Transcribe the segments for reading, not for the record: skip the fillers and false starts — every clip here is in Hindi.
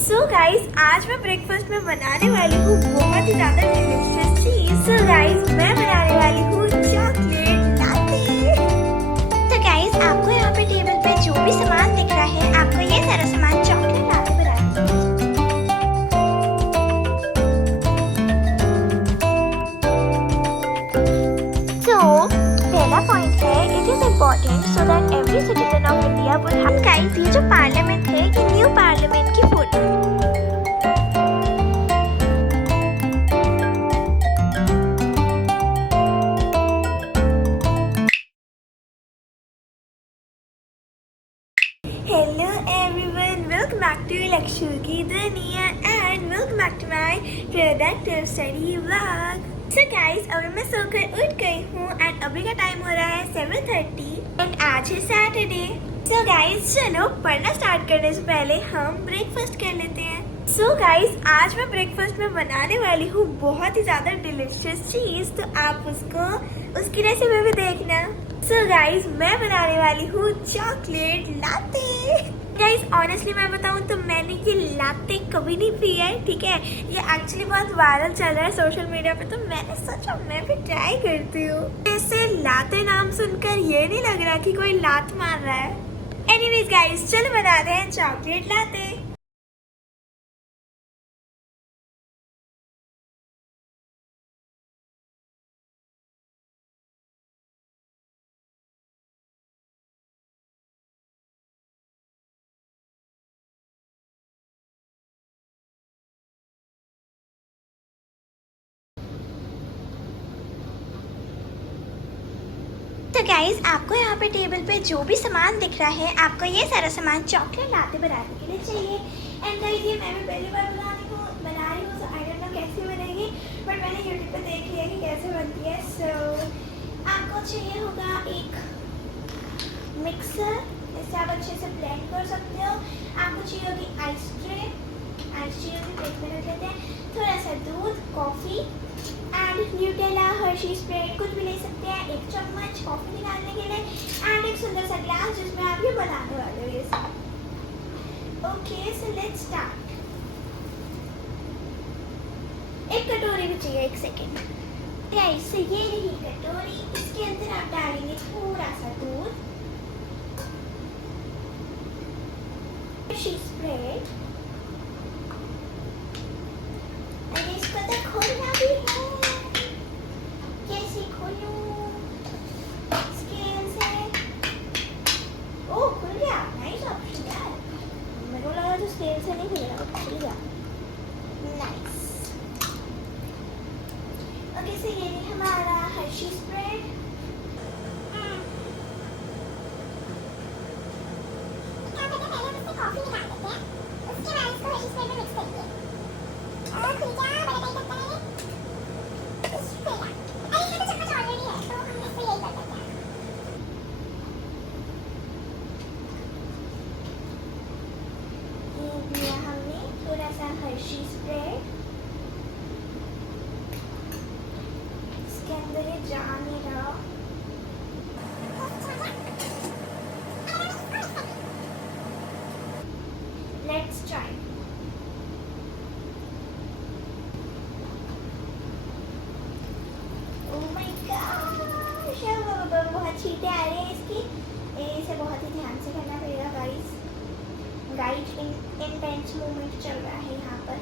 सो गाइस, आज मैं ब्रेकफास्ट में बनाने वाली हूँ बहुत ही ज्यादा डिलीशियस चीज। सो गाइस, मैं बनाने वाली हूँ चॉकलेट लाटे। तो गाइस, आपको यहाँ पे टेबल पे जो भी सामान दिख रहा है, आपको ये सारा सामान चॉकलेट लाटे बनाना है। So, पहला पॉइंट है, it is important so that every citizen of India would have. Guys, ये जो पार्लियामेंट है, ये न्यू पार्लियामेंट की फोटो है। Hello everyone, welcome back to Lakshu की दुनिया and welcome back to my productive study vlog. So guys, अभी मैं सोकर उठ गई हूँ and अभी का टाइम हो रहा है 7:30 and आज है सैटरडे। So guys, चलो पढ़ना स्टार्ट करने से पहले हम ब्रेकफास्ट कर लेते हैं। So guys, आज मैं ब्रेकफास्ट में बनाने वाली हूँ बहुत ही ज्यादा डिलीशियस चीज, तो आप उसकी रेसिपी भी देखना। So guys, मैं बनाने वाली हूँ चॉकलेट लाटे। गाइस, ऑनेस्टली मैं बताऊँ तो मैंने ये लाटे कभी नहीं पिया है, ठीक है। ये एक्चुअली बहुत वायरल चल रहा है सोशल मीडिया पे, तो मैंने सोचा मैं भी ट्राई करती हूँ। ऐसे लाटे नाम सुनकर ये नहीं लग रहा कि कोई लात मार रहा है। एनीवेज गाइस, चलो बनाते हैं चॉकलेट लाटे। तो गाइज, आपको यहाँ पे टेबल पे जो भी सामान दिख रहा है, आपको ये सारा सामान चॉकलेट लाटे बनाने के लिए चाहिए। एंड गाइज, ये मैं भी पहली बार बना रही हूँ, तो आई डोंट नो कैसे बनेगी, बट मैंने यूट्यूब पे देख लिया कि कैसे बनती है। सो आपको चाहिए होगा एक मिक्सर, इससे आप अच्छे से ब्लेंड कर सकते हो। आपको चाहिए होगी आइस चाहिए होगी, प्लेट में रख लेते हैं। थोड़ा सा दूध, coffee and Nutella, Hershey spread कुछ भी ले सकते हैं। एक चम्मच कॉफी निकालने के लिए एंड एक सुंदर सा ग्लास जिसमें आप ये बनाने वाले हो ये सब। Okay, so let's start. एक कटोरी भी चाहिए, एक सेकेंड। गाइस, ये रही कटोरी, इसके अंदर आप डालेंगे थोड़ा सा दूध, हर्शी स्प्रेड, और इसको तो खोलना भी है। कैसे खोलूं? स्केल से। ओह, खुल गया। नाइस ऑप्शन यार, मेरे को लगा तो स्केल से नहीं खुलेगा, खुल गया। नाइस। ओके, सो ये नहीं हमारा हर्शी स्प्रेड। कॉफी निकाल लेते हैं, उसके बाद इसको हर्शी स्प्रेड में मिक्स करेंगे। और खुल गया, बड़ा टाइट करना है। हर्शी स्प्रेड इसके अंदर ये जा नहीं रहा। Let's try. Oh my gosh, बहुत छींटे आ रहे हैं इसकी। इसे बहुत ही ध्यान से करना पड़ेगा गाइस। राइट इंटेंस मूवमेंट चल रहा है यहाँ पर।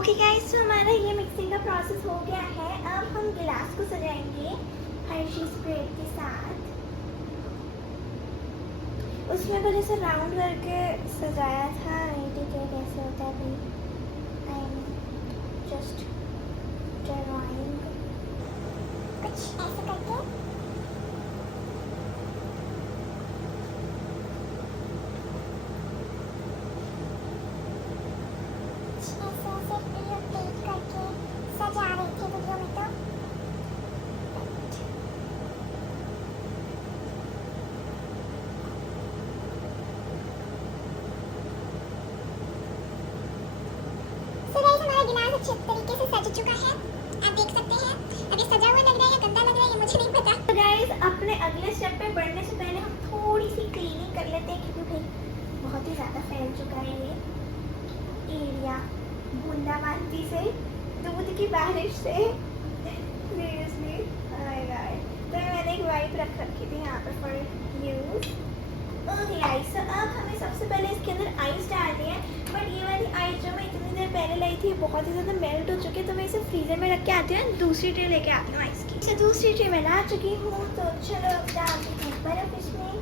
ओके गाइस, तो हमारा ये मिक्सिंग का प्रोसेस हो गया है। अब हम गिलास को सजाएंगे हर्शी स्प्रेड के साथ। उसमें कुछ ऐसे राउंड करके सजाया था, नहीं ठीक है कैसे होता है भाई। आई एम जस्ट ड्राइंग कुछ ऐसे करके। कुछ ऐसे बहुत अच्छे तरीके से सज चुका है, आप देख सकते हैं। अभी सजा हुआ लग रहा है या गंदा लग रहा है ये मुझे नहीं पता। तो गाइस अपने अगले स्टेप पे बढ़ने से पहले हम थोड़ी सी क्लीनिंग कर लेते हैं, क्योंकि भाई बहुत ही ज़्यादा फैल चुका है ये एरिया बूंदाबांदी से, दूध की बारिश से। सीरियसली तो मैंने एक वाइप रख रखी थी यहाँ पर फॉर यूज। ओके गाइस, तो अब हमें सबसे पहले इसके अंदर आइस डालनी है, बट ये वाली आइस जो मैं इतनी देर पहले लाई थी बहुत ही ज़्यादा मेल्ट हो चुकी है, तो मैं इसे फ्रीजर में रख के आती हूँ, दूसरी ट्रे लेके आती हूँ आइस की। तो दूसरी ट्रे में ला चुकी हूँ, तो चलो डालती हूँ बर्फ इसमें।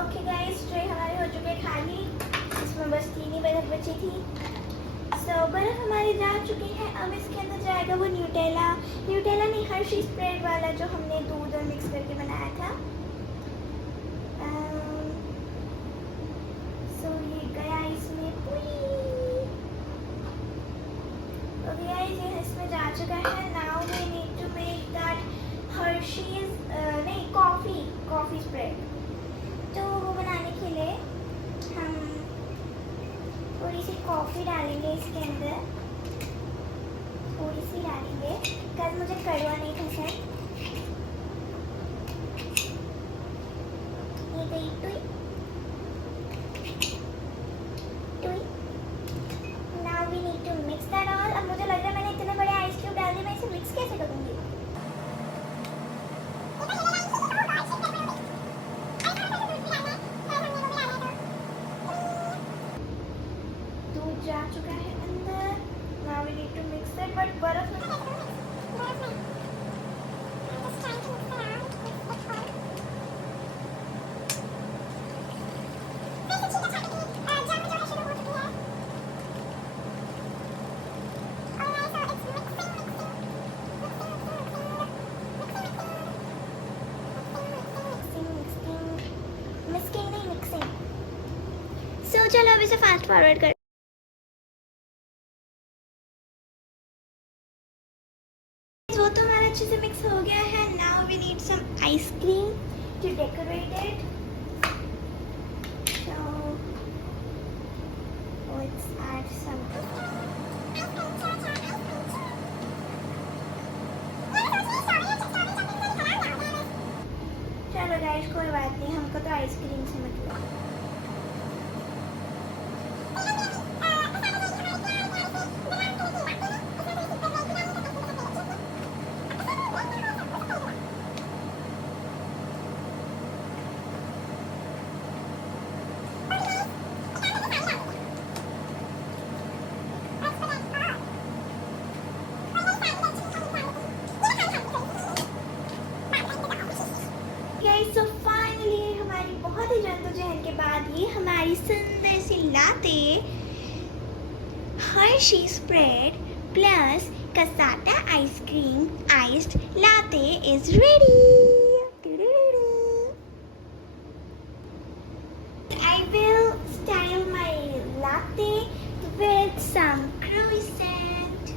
ओके गाइस, ट्रे हमारी हो चुकी है खाली, इसमें बस 3 ही बर्फ बची थी। सो बर्फ हमारी जा चुकी है, अब इसके अंदर जाएगा वो न्यूटेला नहीं, हर्शी स्प्रेड वाला जो हमने दूध और मिक्स करके बनाया था। सो ये गया इसमें। ओके गाइस, ये इसमें जा चुका है। Now we need to make that Hershey's नहीं कॉफी स्प्रेड। तो वो बनाने के लिए हम थोड़ी सी कॉफ़ी डालेंगे इसके अंदर, थोड़ी सी डालेंगे बिकॉज मुझे कड़वा नहीं पसंद। ये गई टुई। Now we need to mix that all. अब मुझे लग रहा है मैंने इतने बड़े आइस क्यूब डाल दिए, मैं इसे मिक्स कैसे करूँगी? जा चुका है अंदर। Now we need to mix it, but बर्फ मिक्सिंग। सो चलो अब इसे फास्ट फॉरवर्ड कर। वो तो हमारा अच्छे से मिक्स हो गया है। Now we need some ice cream to decorate it. So let's add some. चलो गाइस, कोई बात नहीं, हमको तो आइसक्रीम से मतलब। सो फाइनली हमारी बहुत ही जद्दोजहद के बाद ये हमारी सुंदर सी latte Hershey spread plus cassata ice cream iced latte is ready. I will style my latte with some croissant.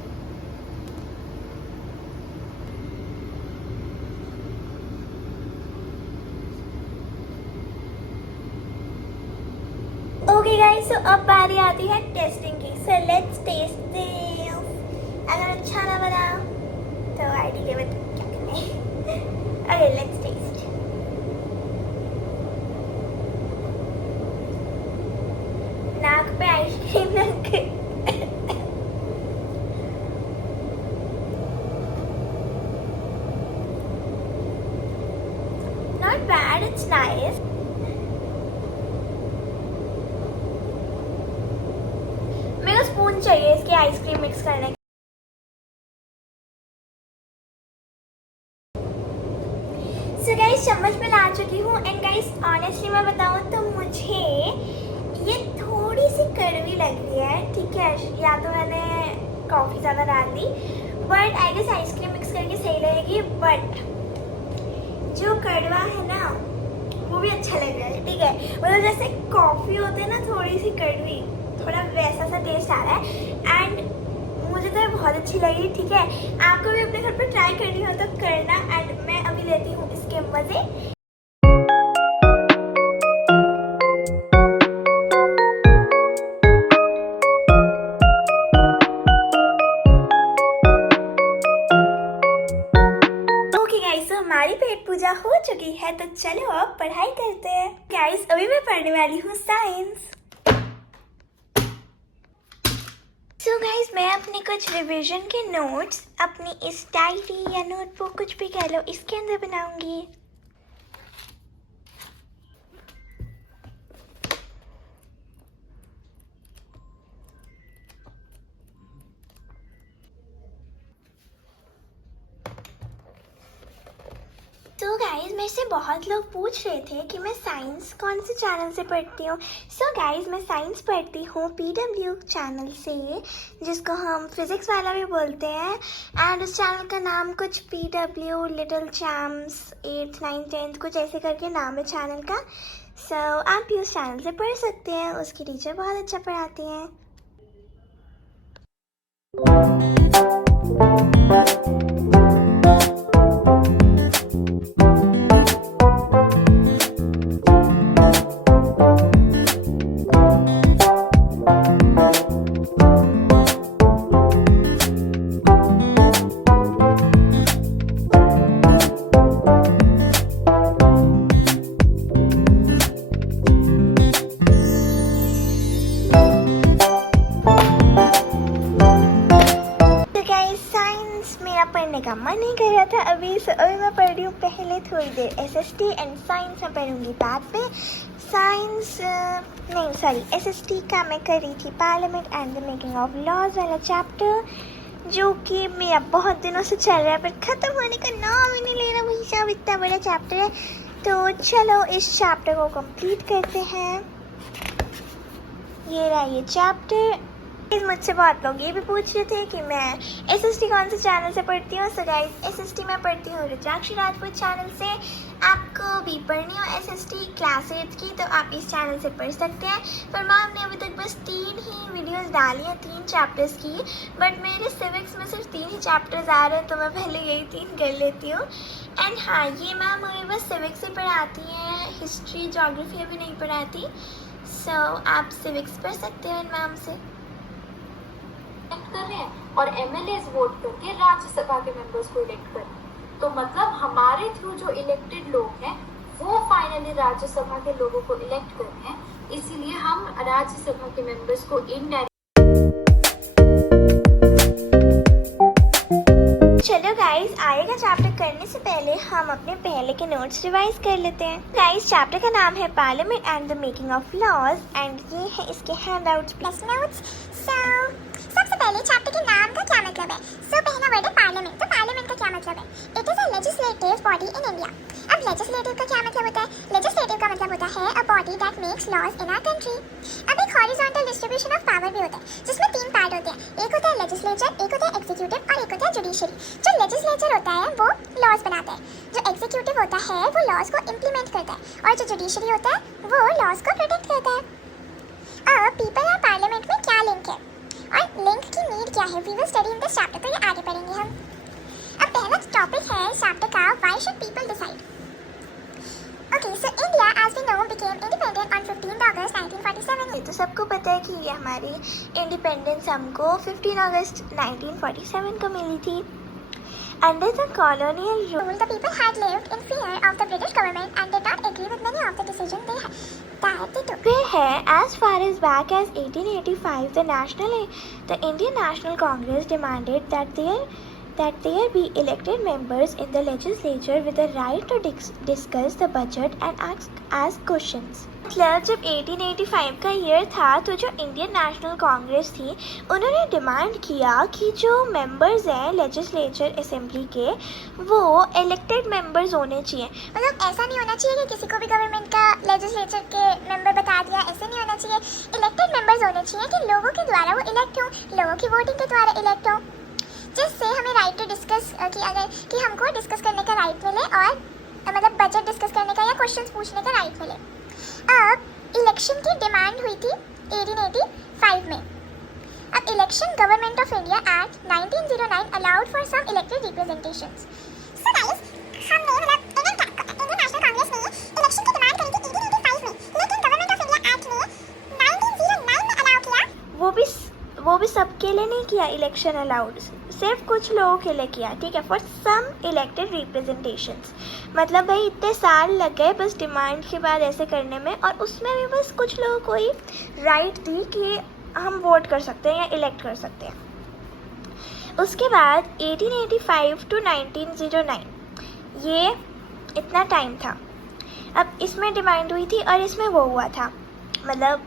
Okay guys, तो अब बारी आती है टेस्टिंग की। So let's test this. अगर अच्छा ना बना तो आईडी के बाद क्या करना है। Okay let's taste. नाक पे आइसक्रीम लग गई। Not bad, it's nice. मेरे को स्पून चाहिए इसकी आइसक्रीम मिक्स करने के। सो गाइस, चम्मच में ला चुकी हूँ एंड गाइस ऑनेस्टली मैं बताऊँ तो मुझे ये थोड़ी सी कड़वी लग रही है। ठीक है, या तो मैंने कॉफ़ी ज़्यादा डाल दी, but I guess ice cream mix करके सही रहेगी। बट जो कड़वा है ना वो भी अच्छा लग रहा है। ठीक है, मतलब जैसे कॉफ़ी होती है ना थोड़ी सी कड़वी, थोड़ा वैसा सा टेस्ट आ रहा है एंड मुझे तो ये बहुत अच्छी लगी। ठीक है, आपको भी अपने घर पर ट्राई करनी हो तो करना। एंड मैं अभी लेती हूँ इसके मज़े। चुकी है, तो चलो अब पढ़ाई करते हैं। गाइस, अभी मैं पढ़ने वाली हूँ साइंस। सो गाइस, मैं अपने कुछ रिवीजन के नोट्स अपनी इस डायरी या नोटबुक, कुछ भी कह लो, इसके अंदर बनाऊंगी। तो गाइज, मेरे से बहुत लोग पूछ रहे थे कि मैं साइंस कौन से चैनल से पढ़ती हूँ। सो गाइज, मैं साइंस पढ़ती हूँ PW चैनल से, जिसको हम फिज़िक्स वाला भी बोलते हैं। एंड उस चैनल का नाम कुछ PW little champs 8th 9th 10th कुछ ऐसे करके नाम है चैनल का। सो आप भी उस चैनल से पढ़ सकते हैं, उसकी टीचर बहुत अच्छा पढ़ाती हैं। पढ़ने का मन नहीं कर रहा था अभी, सो अभी मैं पढ़ रही हूँ। पहले थोड़ी देर SST एंड साइंस में पढ़ूंगी, बाद में साइंस नहीं सॉरी SST का मैं कर रही थी parliament and the making of laws वाला चैप्टर, जो कि मेरा बहुत दिनों से चल रहा है पर ख़त्म होने का नाम ही नहीं ले रहा। वही सब इतना बड़ा चैप्टर है, तो चलो इस चैप्टर को कंप्लीट करते हैं। ये रहा ये चैप्टर। मुझसे बहुत लोग ये भी पूछ रहे थे कि मैं SST कौन से चैनल से पढ़ती हूँ। सो गाइस, SST मैं पढ़ती हूँ रुद्राक्षी राजपूत चैनल से। आपको भी पढ़नी हो SST क्लास 8 की तो आप इस चैनल से पढ़ सकते हैं। पर मैम ने अभी तक बस 3 ही वीडियोस डाली हैं 3 चैप्टर्स की, बट मेरे सिविक्स में सिर्फ 3 ही चैप्टर्स आ रहे हैं, तो मैं पहले यही 3 कर लेती हूँ। एंड हाँ, ये मैम हमें बस सिविक्स से पढ़ाती हैं, हिस्ट्री जोग्राफी अभी नहीं पढ़ाती। सो आप सिविक्स पढ़ सकते हो इन मैम से। कर रहे हैं और MLAs वोट करके राज्यसभा के मेंबर्स को इलेक्ट कर रहे हैं। तो मतलब हमारे थ्रू जो इलेक्टेड लोग हैं वो फाइनली राज्यसभा के लोगों को इलेक्ट कर रहे हैं, इसीलिए हम राज्यसभा के मेंबर्स को इनडायरेक्ट। चलो गाइस, आगे का चैप्टर करने से पहले हम अपने पहले के नोट्स रिवाइज कर लेते हैं। गाइस, चैप्टर का नाम है parliament and the making of laws, and ये है इसके हैंडआउट्स प्लस नोट्स। सबसे पहले चैप्टर के नाम का क्या मतलब है। पहला वर्ड है पार्लियामेंट। तो पार्लियामेंट का क्या मतलब है? It is a legislative body in India. अब लेजिस्लेटिव का क्या मतलब होता है? लेजिस्लेटिव का मतलब होता है a body that makes laws in our country. अब एक हॉरिजॉन्टल डिस्ट्रीब्यूशन ऑफ पावर भी होता है, जिसमें 3 पार्ट होते हैं। एक होता है लेजिस्लेचर, एक होता है एग्जीक्यूटिव और एक होता है जुडिशरी। जो लेजिस्लेचर होता है वो लॉज बनाता है, जो एग्जीक्यूटिव होता है वो लॉज को इम्प्लीमेंट करता है, और जो जुडिशरी होता है वो लॉज को प्रोटेक्ट करता है। अब पीपल और पार्लियामेंट में क्या लिंक है और लिंक की नीड क्या है, we will study in this chapter. तो ये आगे पढ़ेंगे हम। अब पहला टॉपिक है चैप्टर का, why should people decide. Okay, so India as we know became independent on 15 August 1947। ये तो सबको पता है कि ये हमारी इंडिपेंडेंस हमको 15 अगस्त 1947 को मिली थी। Under the colonial rule the people had lived in fear of the British government and did not agree with many of the decision they took. फिर है as far as back as 1885 the Indian National Congress demanded that there be elected members in the legislature with the right to discuss the budget and ask questions. मतलब जब 1885 का ईयर था तो जो इंडियन नेशनल कांग्रेस थी उन्होंने डिमांड किया कि जो मेंबर्स हैं लेजिस्लेचर असेंबली के वो इलेक्टेड मेंबर्स होने चाहिए। मतलब ऐसा नहीं होना चाहिए कि किसी को भी गवर्नमेंट का लेजिस्लेचर के मेंबर बता दिया, ऐसे नहीं होना चाहिए। इलेक्टेड मेंबर्स होने चाहिए कि लोगों के द्वारा वो इलेक्ट हों, लोगों की वोटिंग के द्वारा इलेक्ट हों, जिससे हमें राइट टू डिस्कस कि हमको डिस्कस करने का राइट मिले और मतलब बजट डिस्कस करने का या क्वेश्चंस पूछने का राइट मिले। अब इलेक्शन की डिमांड हुई थी 1885 में। अब election government of India act 1909 allowed for some elected representations. So guys, हमने मतलब इंडियन नेशनल कांग्रेस ने इलेक्शन की डिमांड करी थी 1885 में, लेकिन गवर्नमेंट ऑफ इंडिया एक्ट ने 1909 में अलाउ किया। वो भी सबके लिए नहीं किया इलेक्शन अलाउड, सिर्फ कुछ लोगों के लिए किया, ठीक है, फॉर सम इलेक्टेड रिप्रेजेंटेशंस। मतलब भाई इतने साल लग गए बस डिमांड के बाद ऐसे करने में, और उसमें भी बस कुछ लोगों को ही राइट थी कि हम वोट कर सकते हैं या इलेक्ट कर सकते हैं। उसके बाद 1885 टू 1909 ये इतना टाइम था। अब इसमें डिमांड हुई थी और इसमें वो हुआ था, मतलब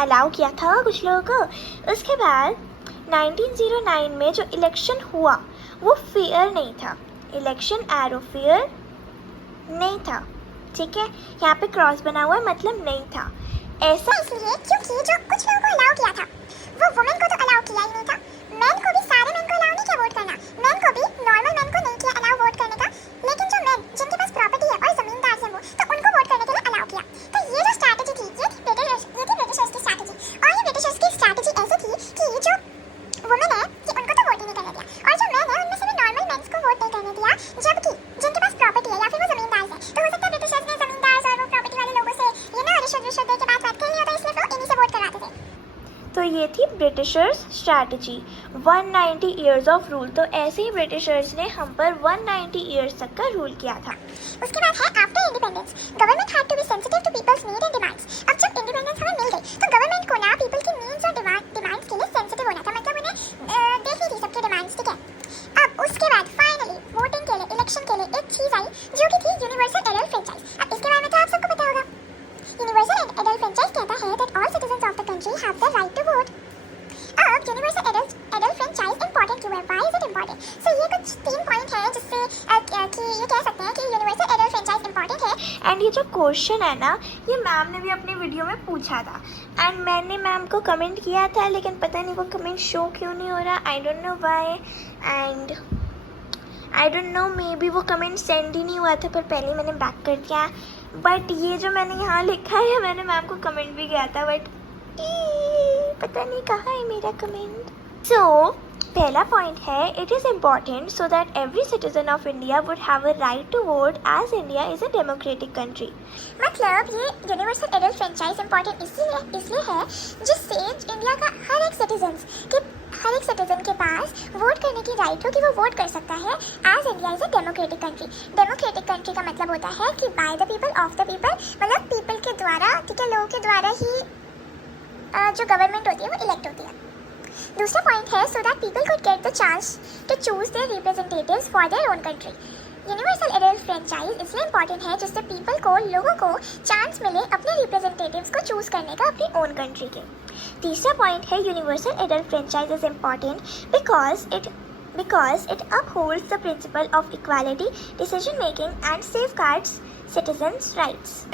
अलाउ किया था कुछ लोगों को। उसके बाद 1909 में जो इलेक्शन हुआ वो फेयर नहीं था, इलेक्शन एरो फेयर नहीं था, ठीक है, यहाँ पे क्रॉस बना हुआ है, मतलब नहीं था ऐसा। इसलिए क्योंकि जो कुछ लोगों को अलाउ किया था वो वुमेन को तो अलाउ किया ही नहीं था। मैन को भी, सारे मैन को अलाउ नहीं किया वोट करना, मैन को भी, नॉर्मल मैन को नहीं किया अलाउ वोट करने का, लेकिन जो मैन जिनके पास प्रॉपर्टी है और जमींदार हैं वो, तो उनको वोट करने के लिए अलाउ किया। तो ये जो स्ट्रैटेजी थी ये थी ब्रिटिशर्स की स्ट्रैटेजी। और ये ब्रिटिशर्स की स्ट्रैटेजी ऐसी थी कि जो वुमेन है कि उनको तो वोट ही नहीं करने दिया, और जो मैन है उनमें से भी नॉर्मल मैन्स को वोट नहीं करने दिया, जबकि जिनके पास प्रॉपर्टी है या फिर वो जमींदार है, तो हो सकता है ब्रिटिशर्स ने जमींदार और वो प्रॉपर्टी वाले लोगों से ये ना रिश्वत दे के बात करनी होता, इसलिए वो इन्हीं से वोट करवाते थे। तो ये थी Britishers strategy, 190 years of rule. तो ऐसे ही ब्रिटिशर्स ने हम पर 190 ईयर्स तक का रूल किया था। उसके बाद है after independence, government had to be sensitive to people's need and demands. अब जब इंडिपेंडेंस हमें मिल गई तो गवर्नमेंट को ना पीपल की नीड्स और डिमांड्स के लिए सेंसिटिव होना था, मतलब उन्हें देखनी थी सबकी डिमांड्स, ठीक है। अब उसके बाद फाइनली वोटिंग के लिए, इलेक्शन के लिए एक चीज आई जो कि थी यूनिवर्सल एडल्ट फ्रेंचाइज। अब इसके बारे में तो आप सबको पता होगा। यूनिवर्सल एडल्ट फ्रेंचाइज कहता है that all citizens of the country have the right to vote. अब यूनिवर्सल एडल्ट फ्रेंचाइज इंपॉर्टेंट क्यों है, why is it important? So ये कुछ 3 पॉइंट है जिससे कि ये कह सकते हैं कि यूनिवर्सल एडल्ट फ्रेंचाइज इंपॉर्टेंट है। एंड ये जो क्वेश्चन है ना, ये मैम ने भी अपनी वीडियो में पूछा था, एंड मैंने मैम को कमेंट किया था, लेकिन पता नहीं वो कमेंट शो क्यों नहीं हो रहा, I don't know why, and I don't know, may be वो कमेंट सेंड ही नहीं हुआ था, पर पहले मैंने बैक कर दिया। बट ये जो मैंने यहाँ लिखा है, मैंने मैम को कमेंट भी किया था, बट पता नहीं कहाँ है मेरा कमेंट। सो पहला पॉइंट है, it is important so that every citizen of India would have a right to vote as India is a democratic country. मतलब ये यूनिवर्सल एडल्ट फ्रेंचाइज इंपॉर्टेंट इसलिए है जिससे इंडिया का हर एक सिटीजन के पास वोट करने की राइट हो कि वो वोट कर सकता है as India is a democratic country. Democratic country का मतलब होता है कि by the people of the people, मतलब पीपल के द्वारा, ठीक है, लोगों के द्वारा ही जो गवर्नमेंट होती है वो इलेक्ट होती है। दूसरा पॉइंट है so that people could get the chance to choose their representatives for their own country. Universal adult franchise इसलिए इंपॉर्टेंट है जिससे पीपल को, लोगों को चांस मिले अपने रिप्रेजेंटेटिव्स को चूज करने का अपनी ओन कंट्री के। तीसरा पॉइंट है universal adult franchise is important because it upholds the principle of equality, decision making and safeguards citizens' rights.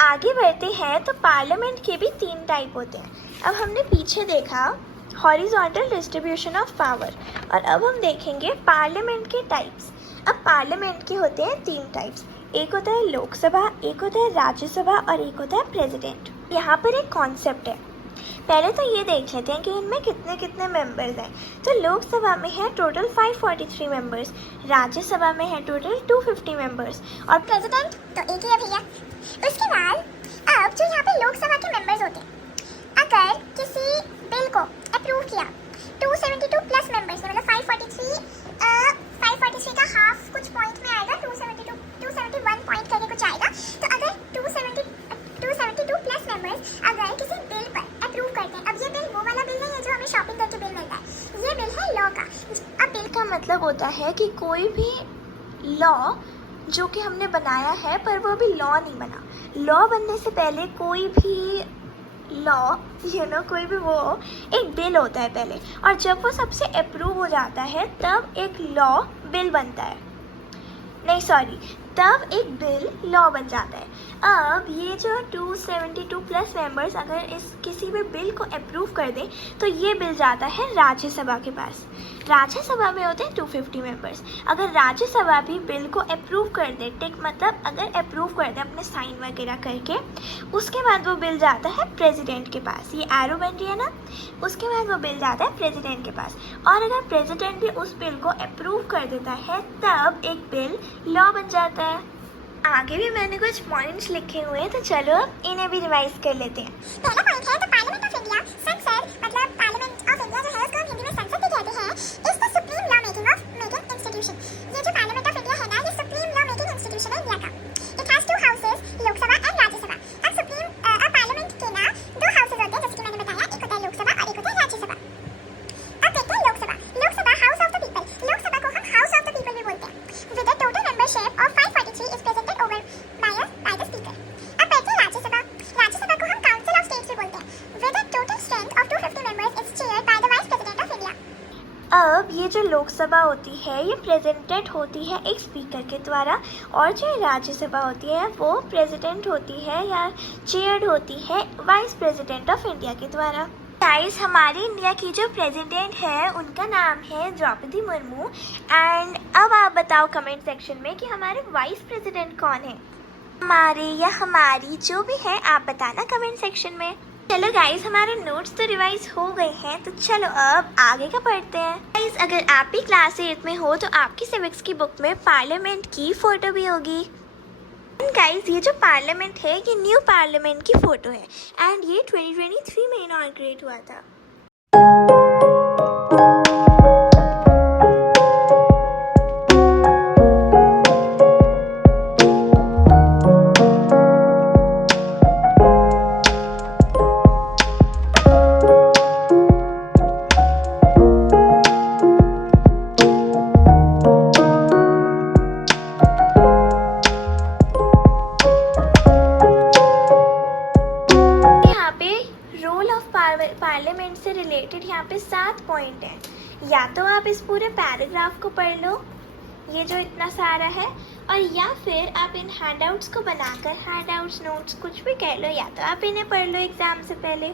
आगे बढ़ते हैं तो पार्लियामेंट के भी 3 टाइप होते हैं। अब हमने पीछे देखा हॉरिजॉन्टल डिस्ट्रीब्यूशन ऑफ पावर, और अब हम देखेंगे पार्लियामेंट के टाइप्स। अब पार्लियामेंट के होते हैं 3 टाइप्स, एक होता है लोकसभा, एक होता है राज्यसभा और एक होता है प्रेसिडेंट। यहाँ पर एक कॉन्सेप्ट है, पहले तो ये देख लेते हैं कि इनमें कितने कितने मेंबर्स हैं। तो लोकसभा में है टोटल 543 मेंबर्स, राज्यसभा में है टोटल 250 मेंबर्स, और प्रेसिडेंट तो एक ही है भैया। उसके बाद अब जो यहाँ पे लोकसभा के मेंबर्स होते हैं, अगर किसी बिल को अप्रूव किया 272 प्लस मेंबर्स ने, मतलब 543 का हाफ कुछ पॉइंट में आएगा, 271 पॉइंट करके कुछ आएगा। तो अगर 272 प्लस मेंबर्स अगर किसी बिल पर अप्रूव करते हैं, अब ये बिल वो वाला बिल नहीं है जो हमें शॉपिंग करके बिल मिलता है, ये बिल है लॉ का। अब बिल का मतलब होता है कि कोई भी लॉ जो कि हमने बनाया है पर वो अभी लॉ नहीं बना, लॉ बनने से पहले कोई भी लॉ कोई भी वो एक बिल होता है पहले, और जब वो सबसे अप्रूव हो जाता है तब एक लॉ बिल बनता है, नहीं सॉरी, तब एक बिल लॉ बन जाता है। अब ये जो 272 प्लस मेंबर्स अगर इस किसी भी बिल को अप्रूव कर दें तो ये बिल जाता है राज्यसभा के पास। राज्यसभा में होते हैं 250 मेंबर्स। अगर राज्यसभा भी बिल को अप्रूव कर दे, टिक मतलब अगर अप्रूव कर दे अपने साइन वगैरह करके, उसके बाद वो बिल जाता है प्रेसिडेंट के पास। ये एरो बन रही है ना, उसके बाद वो बिल जाता है प्रेसिडेंट के पास, और अगर प्रेसिडेंट भी उस बिल को अप्रूव कर देता है तब एक बिल लॉ बन जाता है। आगे भी मैंने कुछ पॉइंट्स लिखे हुए हैं, तो चलो इन्हें भी रिवाइज कर लेते हैं। पहला पॉइंट है तो पार्लियामेंट ऑफ इंडिया, संसद, मतलब पार्लियामेंट ऑफ इंडिया जो है उसको हम हिंदी में संसद भी कहते हैं, इज द इंस्टीट्यूशन। ये जो पार्लियामेंट ऑफ इंडिया है ना, ये सुप्रीम लॉ मेकिंग इंस्टीट्यूशन है इंडिया का। It has 2 houses, Lok Sabha and Rajya Sabha. अब पार्लियामेंट के ना 2 हाउसेस होते हैं, जैसे कि मैंने बताया, एक होता है लोकसभा और एक होता है राज्यसभा। अब देखते हैं Lok Sabha. Lok Sabha house of the people. Lok Sabha को हम हाउस ऑफ द पीपल भी बोलते हैं। With a total membership of 543 is presented over by the speaker. अब देखते हैं राज्यसभा। राज्यसभा को हम काउंसिल ऑफ स्टेट्स भी बोलते हैं। With a total strength of 250 members is chaired by the vice president of India. अब ये जो लोकसभा होती है ये प्रेजेंटेड होती है एक स्पीकर के द्वारा, और जो राज्यसभा होती है वो प्रेसिडेंट होती है या चेयर्ड होती है वाइस प्रेसिडेंट ऑफ इंडिया के द्वारा। गाइस, हमारी इंडिया की जो प्रेसिडेंट है उनका नाम है द्रौपदी मुर्मू। एंड अब आप बताओ कमेंट सेक्शन में कि हमारे वाइस प्रेसिडेंट कौन है। हमारे या हमारी जो भी है आप बताना कमेंट सेक्शन में। चलो गाइस, हमारे नोट्स तो रिवाइज हो गए हैं, तो चलो अब आगे का पढ़ते हैं। गाइस, अगर आप भी क्लास 8 में हो तो आपकी सिविक्स की बुक में पार्लियामेंट की फोटो भी होगी। गाइस, ये जो पार्लियामेंट है ये न्यू पार्लियामेंट की फोटो है एंड ये 2023 में इनॉग्रेट हुआ था। पार्लियामेंट से रिलेटेड यहाँ पे 7 पॉइंट हैं। या तो आप इस पूरे पैराग्राफ को पढ़ लो, ये जो इतना सारा है, और या फिर आप इन हैंडआउट्स को बनाकर हैंडआउट्स नोट्स कुछ भी कह लो, या तो आप इन्हें पढ़ लो एग्जाम से पहले।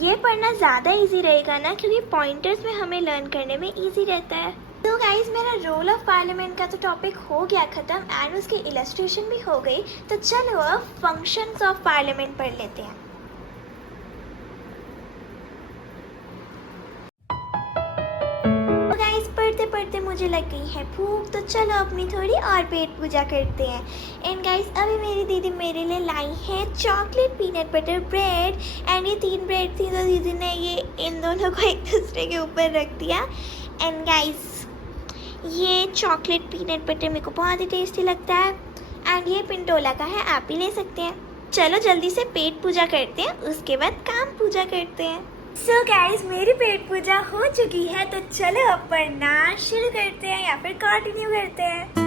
ये पढ़ना ज़्यादा इजी रहेगा ना, क्योंकि पॉइंटर्स में हमें लर्न करने में इजी रहता है। तो गाइज, मेरा रोल ऑफ पार्लियामेंट का तो टॉपिक हो गया ख़त्म एंड उसकी इलस्ट्रेशन भी हो गई। तो चलो अब फंक्शंस ऑफ पार्लियामेंट पढ़ लेते हैं। पढ़ते पढ़ते मुझे लग गई है भूख, तो चलो अपनी थोड़ी और पेट पूजा करते हैं। एंड गाइस, अभी मेरी दीदी मेरे लिए लाई है chocolate peanut butter bread. And ये 3 ब्रेड थी तो दीदी ने ये इन दोनों को एक दूसरे के ऊपर रख दिया। एंड गाइस, ये चॉकलेट पीनट बटर मेरे को बहुत ही टेस्टी लगता है एंड ये पिंटोला का है, आप भी ले सकते हैं। चलो जल्दी से पेट पूजा करते हैं, उसके बाद काम पूजा करते हैं। सो गाइस, मेरी पेट पूजा हो चुकी है, तो चलो अब पढ़ना शुरू करते हैं या फिर कंटिन्यू करते हैं।